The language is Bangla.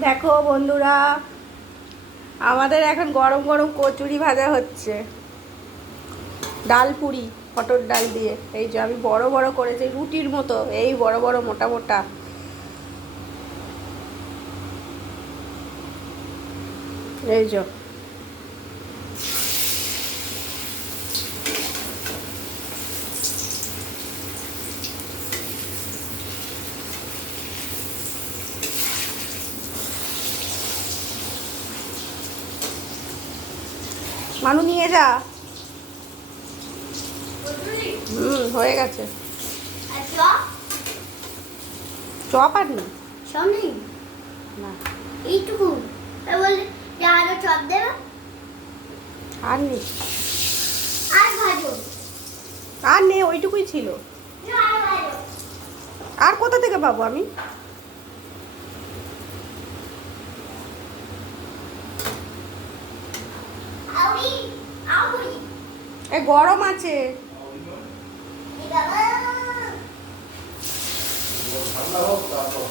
দেখো বন্ধুরা, আমাদের এখন গরম গরম কচুরি ভাজা হচ্ছে, ডাল পুরি মটর ডাল দিয়ে। এই যে আমি বড় বড় করেছি রুটির মতো, এই বড় বড় মোটা মোটা। এই যে মানু নিয়ে যা। হয়ে গেছে। চপ আর নি সব নেই না, এইটুকু বলে আরো চপ দেবে আর নি, আর ভাজো আর নে, ওইটুকুই ছিল। আর ভাজো আর কোথা থেকে পাবো আমি? আউরি আউরি এ গরম আছে। এই বাবা ঠান্ডা হোক তারপর